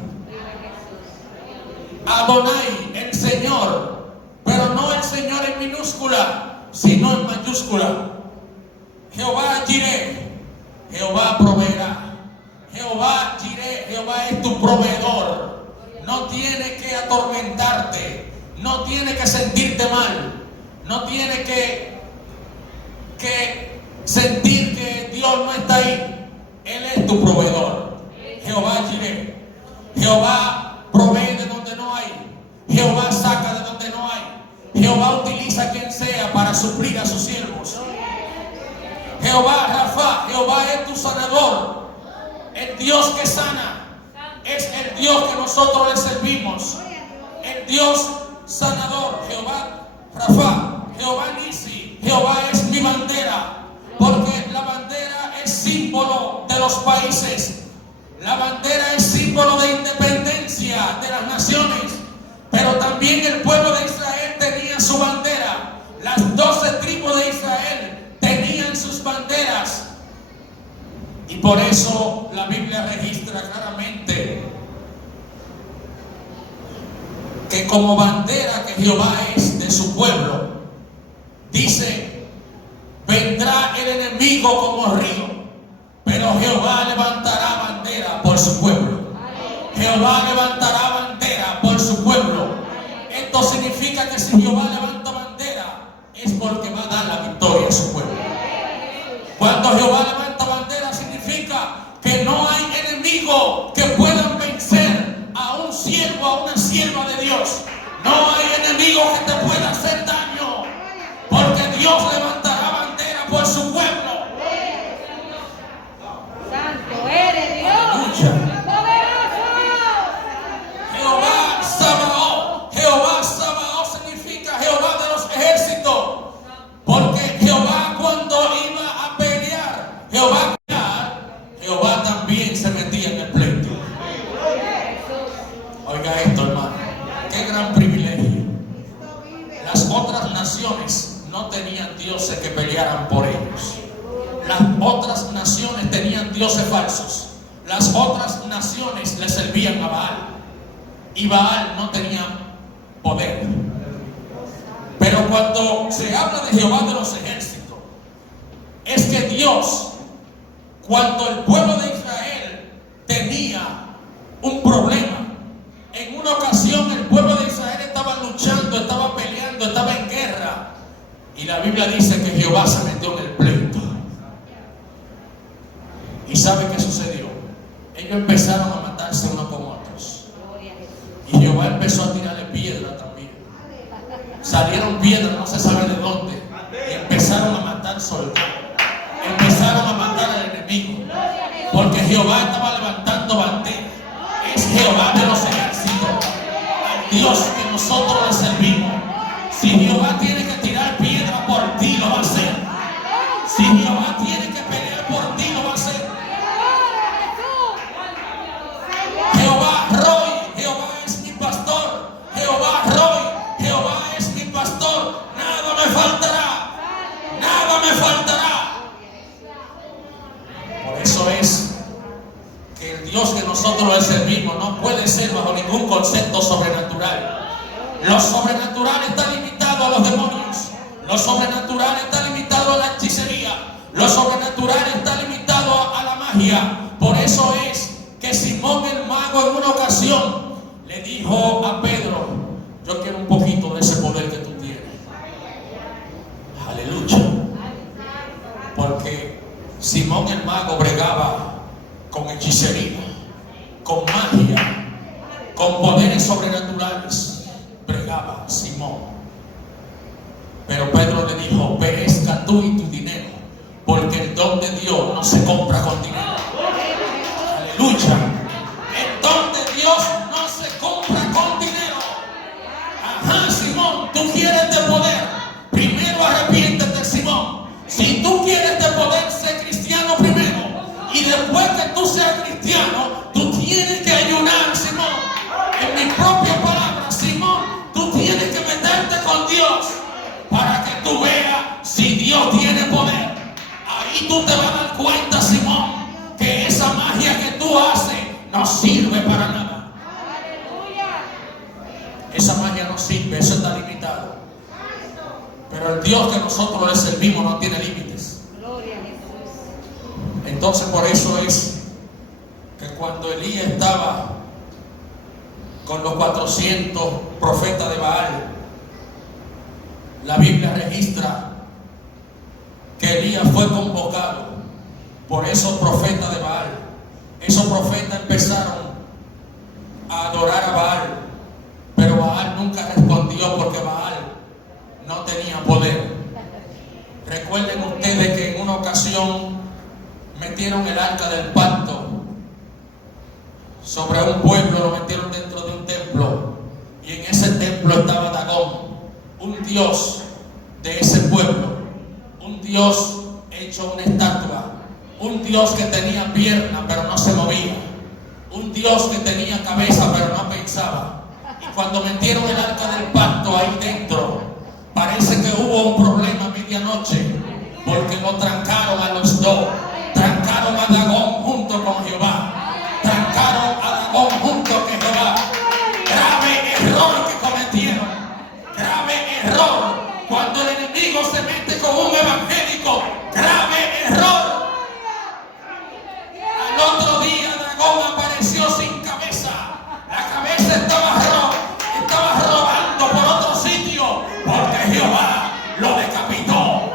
Adonai, el Señor, pero no el Señor en minúscula, sino en mayúscula. Jehová Jireh, Jehová proveerá. Jehová Jireh, Jehová es tu proveedor. No tiene que atormentarte, no tiene que sentirte mal, no tiene que sentir que Dios no está ahí. Él es tu proveedor. Jehová Jireh, Jehová provee de donde no hay. Jehová saca de donde no hay. Jehová utiliza a quien sea para suplir a sus siervos. Jehová Rafa, Jehová es tu sanador. El Dios que sana es el Dios que nosotros le servimos. El Dios sanador, Jehová Rafa, Jehová Nisi, Jehová es mi bandera. Porque la bandera es símbolo de los países. La bandera es símbolo de independencia de las naciones. Pero también el pueblo de Israel tenía su bandera. Las 12 tribus de Israel tenían sus banderas. Y por eso la Biblia registra claramente que como bandera que Jehová es de su pueblo, dice: vendrá el enemigo como río, pero Jehová levantará bandera por su pueblo. Jehová levantará bandera por su pueblo. Esto significa que si Jehová levanta bandera, es porque va a dar la victoria a su pueblo. Cuando Jehová levanta bandera, significa que no hay enemigo que puedan vencer Dios levantará bandera por su pueblo. Santo eres Dios. Aleluya. Poderoso. Jehová Sabaoth. Jehová Sabaoth significa Jehová de los ejércitos. Porque Jehová, cuando iba a pelear, Jehová también se metía en el pleito. Oiga esto, hermano. Qué gran privilegio. Las otras naciones no tenían dioses que pelearan por ellos. Las otras naciones tenían dioses falsos. Las otras naciones le servían a Baal. Y Baal no tenía poder. Pero cuando se habla de Jehová de los ejércitos, es que Dios, cuando el pueblo de Israel tenía un problema, en una ocasión el pueblo de Israel estaba luchando, estaba peleando, estaba en guerra, y la Biblia dice que Jehová se metió en el pleito. ¿Y sabe qué sucedió? Ellos empezaron a matarse unos con otros, y Jehová empezó a tirarle piedra también. Salieron piedras, no se sabe de dónde, y empezaron a matar soldados, empezaron a matar al enemigo, porque Jehová estaba levantando bandera. Es Jehová de los ejércitos, al Dios que nosotros le servimos. Si Jehová tiene que tirar piedra por ti, lo va a hacer. Si Jehová tiene que pelear por ti, lo va a hacer. Jehová Roy, Jehová es mi pastor. Jehová Roy, Jehová es mi pastor. Nada me faltará. Nada me faltará. Por eso es que el Dios que nosotros le servimos no puede ser bajo ningún concepto sobrenatural. Lo sobrenatural está limitado a los demonios. Lo sobrenatural está limitado a la hechicería. Lo sobrenatural está limitado a la magia. Por eso es que Simón el mago en una ocasión le dijo a Pedro: yo quiero un poquito de ese poder que tú tienes. Aleluya. Porque Simón el mago bregaba con hechicería, con magia, con poderes sobrenaturales. Bregaba Simón. Pero Pedro le dijo: perezca tú y tu dinero, porque el don de Dios no se compra con dinero. Aleluya. El don de Dios no se compra con dinero. Ajá, Simón, tú quieres de poder. Primero arrepiéntete, Simón. Si tú quieres de poder, sé cristiano primero. Y después que tú seas cristiano, tú tienes que ayunar, Simón. En mis propias palabras, Simón, tú tienes que meterte con Dios para que tú veas si Dios tiene poder. Ahí tú te vas a dar cuenta, Simón, que esa magia que tú haces no sirve para nada. Esa magia no sirve, eso está limitado. Pero el Dios que nosotros le servimos no tiene límites. Entonces por eso es que cuando Elías estaba con los 400 profetas de Baal, la Biblia registra que Elías fue convocado por esos profetas de Baal. Esos profetas empezaron a adorar a Baal, pero Baal nunca respondió porque Baal no tenía poder. Recuerden ustedes que en una ocasión metieron el arca del pacto sobre un pueblo, lo metieron dentro de un templo, y en ese templo estaba Dagón, un dios de ese pueblo, un dios hecho una estatua, un dios que tenía pierna pero no se movía, un dios que tenía cabeza pero no pensaba. Y cuando metieron el arca del pacto ahí dentro, parece que hubo un problema a medianoche, porque lo trancaron a los dos. Trancaron a Dagón junto con Jehová. Trancaron a Dagón junto con Jehová. Grave error que cometieron. Grave error. Cuando el enemigo se mete con un evangélico. Grave error. Al otro día Dagón apareció sin cabeza. La cabeza estaba rodando por otro sitio, porque Jehová lo decapitó.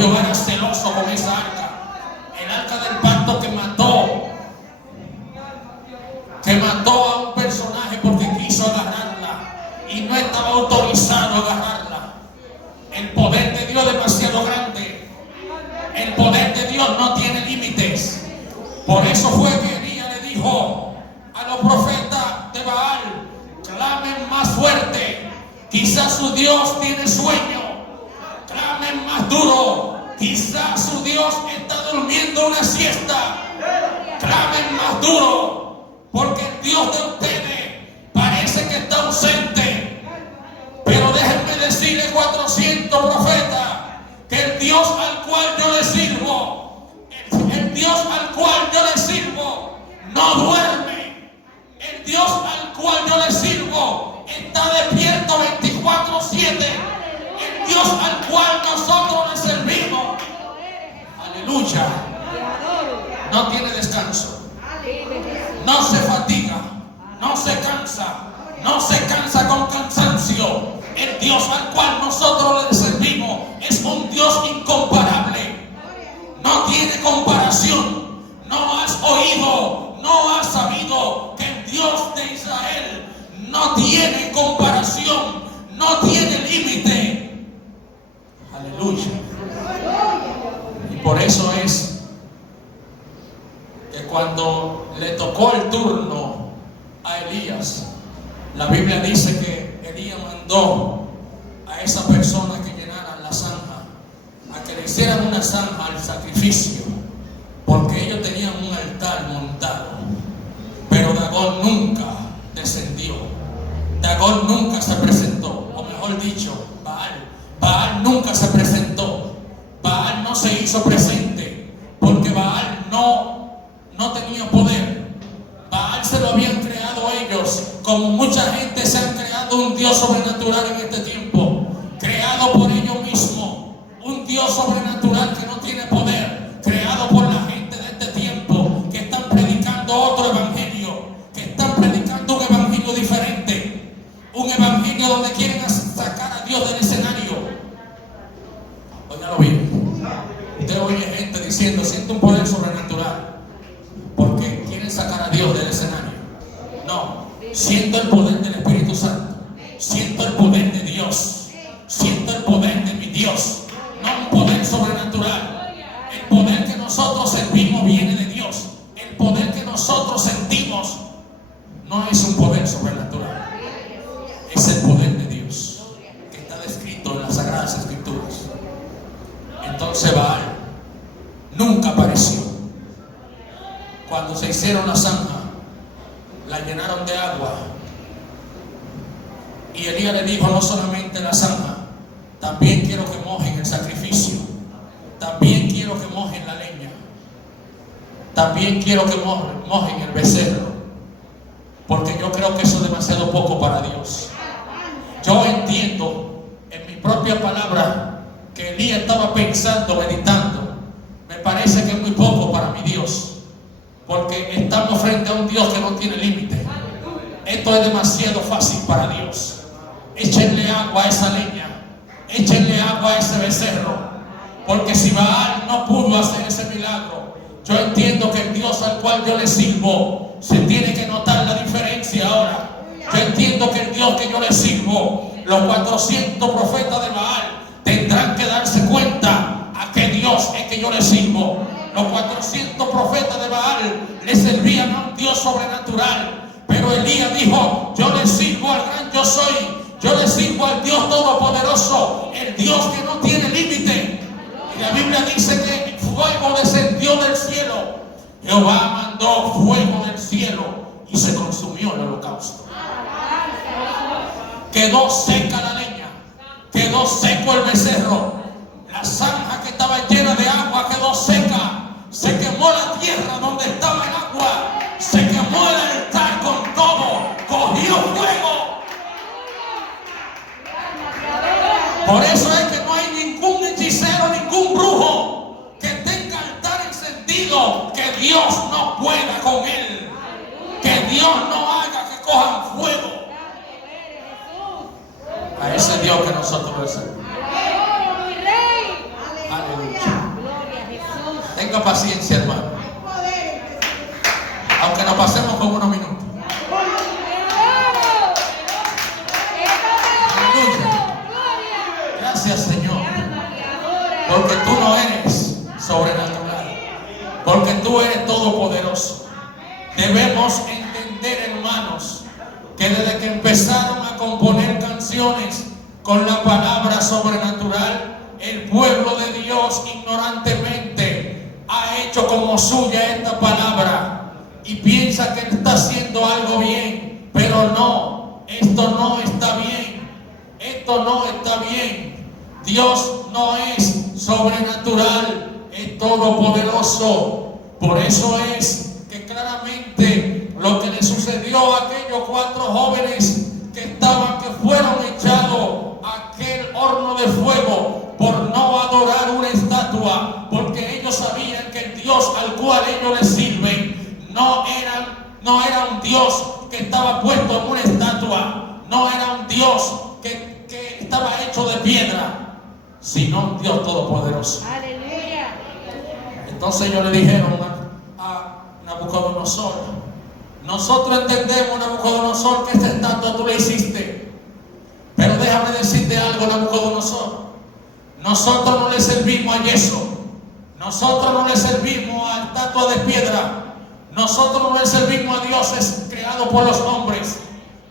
Jehová era celoso con esa arca. El arca del pacto que mató a un personaje porque quiso agarrarla y no estaba autorizado a agarrarla. El poder de Dios es demasiado grande. El poder de Dios no tiene límites. Por eso fue que Elías le dijo a los profetas de Baal: clamen más fuerte, quizás su Dios tiene sueño. Clamen más duro, quizás su Dios está durmiendo una siesta. Clamen más duro, porque el Dios de ustedes parece que está ausente. Pero déjenme decirle, 400 profetas, que el Dios al cual yo le sirvo, el Dios al cual yo le sirvo, no duerme. El Dios al cual yo le sirvo está despierto 24/7. El Dios al cual nosotros le servimos, aleluya, no tiene descanso, no se fatiga, no se cansa con cansancio. El Dios al cual nosotros le servimos es un Dios incomparable, no tiene comparación. No has oído, no has sabido que el Dios de Israel no tiene comparación, no tiene límite. Aleluya. Y por eso es que cuando le tocó el turno a Elías, la Biblia dice que Elías mandó a esa persona que llenaran la zanja, a que le hicieran una zanja al sacrificio, porque ellos tenían un altar montado. Pero Dagón nunca descendió, Dagón nunca se presentó, o mejor dicho, Baal nunca se presentó. Baal no se hizo presente, porque Baal no tenía poder. Baal se lo habían creado ellos, como mucha gente se han creado un Dios sobrenatural en este tiempo, creado por ellos mismos, un Dios sobrenatural que no tiene poder, creado por la gente de este tiempo, que están predicando otro evangelio, que están predicando un evangelio diferente, un evangelio donde quieren sacar a Dios del escenario. Óigalo bien. Usted oye gente diciendo: siento un poder sobrenatural, porque quieren sacar a Dios del escenario. No, siento el poder del Espíritu Santo, siento el poder de Dios, siento el poder de mi Dios, no un poder sobrenatural. El poder que nosotros servimos viene de Dios. El poder que nosotros sentimos no es un poder sobrenatural, es el poder de Dios que está descrito en las Sagradas Escrituras. Entonces Baal nunca apareció. Cuando se hicieron la zanja, la llenaron de agua, y Elías le dijo: no solamente la zanja, también quiero que mojen el sacrificio, también quiero que mojen la leña, también quiero que mojen el becerro, porque yo creo que eso es demasiado poco para Dios. Yo entiendo en mi propia palabra que Elías estaba pensando, meditando: me parece que es muy poco para mi Dios, porque estamos frente a un Dios que no tiene límite. Esto es demasiado fácil para Dios. Échenle agua a esa leña, échenle agua a ese becerro, porque si Baal no pudo hacer ese milagro, yo entiendo que el Dios al cual yo le sirvo se tiene que notar la diferencia ahora. Yo entiendo que el Dios que yo le sirvo, los 400 profetas de Baal tendrán que darse cuenta a qué Dios es que yo le sirvo. Los 400 profetas de Baal le servían a un Dios sobrenatural, pero Elías dijo: yo le sirvo al gran yo soy, yo le sirvo al Dios todopoderoso, el Dios que no tiene límite. Y la Biblia dice que fuego descendió del cielo. Jehová mandó fuego del cielo y se consumió el holocausto. Quedó seca la leña, quedó seco el becerro, la zanja que estaba llena de agua quedó seca, se quemó la tierra donde estaba el agua, se quemó el altar con todo, cogió fuego. Por eso es que no hay ningún hechicero, ningún brujo que tenga altar encendido que Dios no pueda con él, que Dios no haga que cojan fuego. A ese Dios que nosotros le servimos. Aleluya. Gloria a Jesús. Tenga paciencia, hermano. Aunque nos pasemos con unos minutos. Gracias, Señor, porque tú no eres sobrenatural, porque tú eres todopoderoso. Debemos entender, hermanos, que desde que empezaron a componer canciones con la palabra sobrenatural, el pueblo de Dios ignorantemente ha hecho como suya esta palabra y piensa que está haciendo algo bien, pero no, esto no está bien, esto no está bien. Dios no es sobrenatural, es todopoderoso. Por eso es que claramente lo que le sucedió a aquellos 4 jóvenes que fueron echados a aquel horno de fuego por no adorar una estatua, porque ellos sabían que el Dios al cual ellos le sirven no era un Dios que estaba puesto en una estatua, no era un Dios que estaba hecho de piedra, sino un Dios todopoderoso. Aleluya. Entonces ellos le dijeron a Nabucodonosor: nosotros entendemos, Nabucodonosor, que esta estatua tú la hiciste, pero déjame decirte algo, Nabucodonosor. Nosotros no le servimos a yeso, nosotros no le servimos a estatuas de piedra, nosotros no le servimos a dioses creados por los hombres,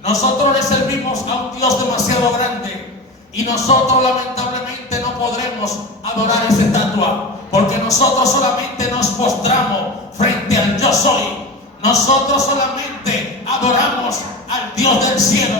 nosotros le servimos a un Dios demasiado grande, y nosotros lamentablemente no podremos adorar esa estatua, porque nosotros solamente nos postramos frente al yo soy. Nosotros solamente adoramos al Dios del cielo.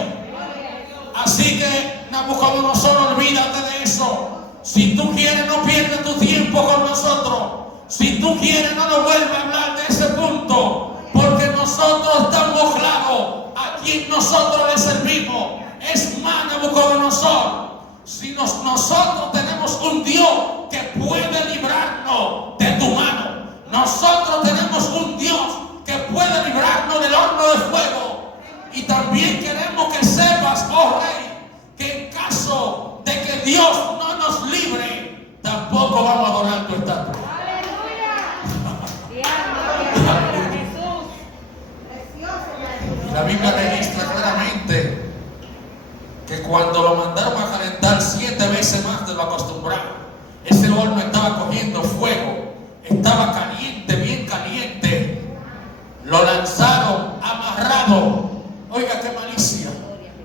Así que, Nabucodonosor, olvídate de eso. Si tú quieres, no pierdas tu tiempo con nosotros. Si tú quieres, no nos vuelvas a hablar de ese punto, porque nosotros estamos claros a quien nosotros le servimos. Es más, Nabucodonosor, si nosotros tenemos un Dios que puede librarnos de tu mano, nosotros tenemos un Dios que puede librarnos del horno de fuego. Y también queremos que sepas, oh Rey, que en caso de que Dios no nos libre, tampoco vamos a adorar tu estatua. Y la Biblia registra claramente que cuando lo mandaron a calentar 7 veces más de lo acostumbrado, ese horno estaba cogiendo fuego, estaba caliente, bien caliente. Lo lanzaron amarrado. Oiga qué malicia.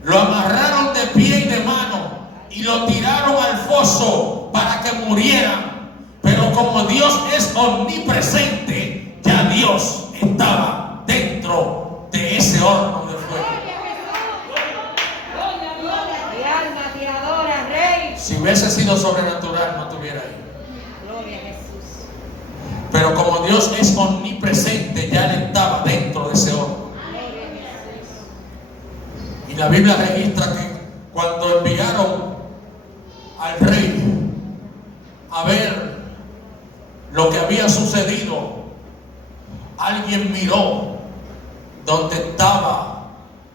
Lo amarraron de pie y de mano y lo tiraron al foso para que murieran. Pero como Dios es omnipresente, ya Dios estaba dentro de ese horno de fuego. Mi alma te adora, Rey. Si hubiese sido sobrenatural, no estuviera ahí. Gloria a Jesús. Pero como Dios es omnipresente, ya Él estaba dentro de ese horno. Y la Biblia registra que cuando enviaron al rey a ver lo que había sucedido, alguien miró donde estaba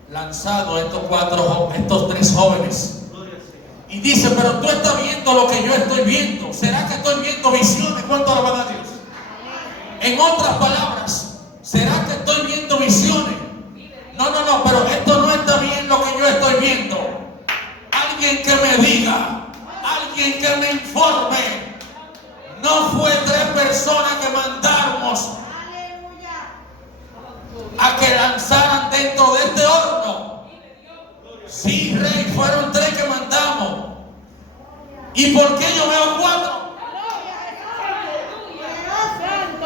lanzado estos 3 jóvenes. Y dice: pero tú estás viendo lo que yo estoy viendo. ¿Será que estoy viendo visiones? ¿Cuánto alaban a Dios? En otras palabras, ¿será que estoy viendo visiones? No, pero esto no está bien lo que yo estoy viendo. Alguien que me diga, alguien que me informe. No fue 3 personas que mandamos a que lanzaran dentro de este horno. Sí, Rey, fueron 3 que mandamos. ¿Y por qué yo veo 4?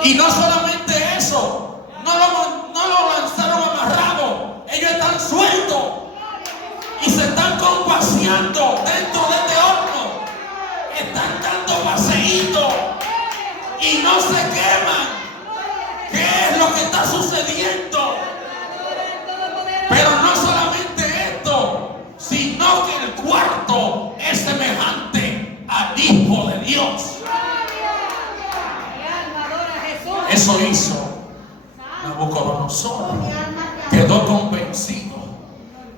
Y no solamente eso, no lo lanzaron amarrado, ellos están sueltos y se están compaseando dentro de este horno, están dando paseitos y no se queman. ¿Qué es lo que está sucediendo? Pero no solamente esto, sino que el cuarto es semejante al Hijo de Dios. Eso hizo Nabucodonosor. Quedó convencido.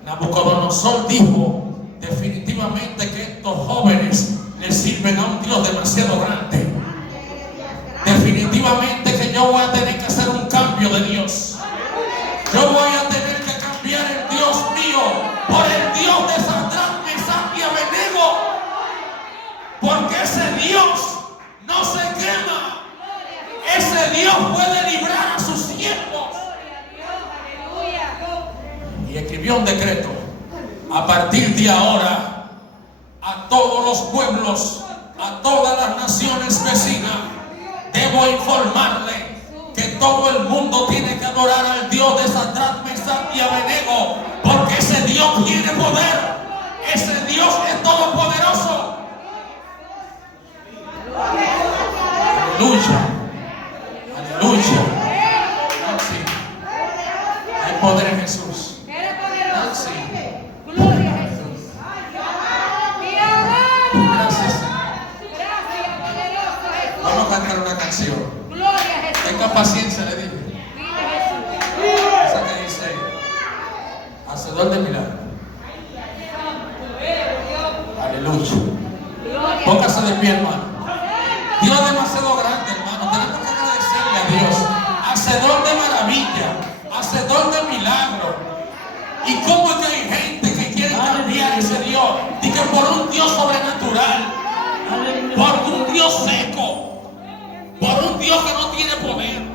Nabucodonosor dijo definitivamente que estos jóvenes le sirven a un Dios demasiado grande. ese Dios puede librar a sus siervos. Gloria a Dios. Aleluya. Y escribió un decreto: a partir de ahora, a todos los pueblos, a todas las naciones vecinas, debo informarle que todo el mundo tiene que adorar al Dios de Sadrach, Mesach y Abednego, porque ese Dios tiene poder, ese Dios es todopoderoso. Aleluya, aleluya. Nancy, hay poder en Jesús. Eres poderoso. Nancy, Gloria a Jesús. Te adoro. gracias, Señor. Gracias, poderoso Jesús. Vamos a cantar una canción. Gloria a Jesús. Tenga paciencia, le dije. Vive Jesús. Esa que dice: hacedor de milagros. Aleluya. Gloria. Póngase de pie, hermano. Dios es demasiado grande, hermano. Tenemos que agradecerle a Dios. Hacedor de maravilla, hacedor de milagros. ¿Y cómo es que hay gente que quiere cambiar ese Dios? Y que por un Dios sobrenatural, por un Dios seco, por un Dios que no tiene poder.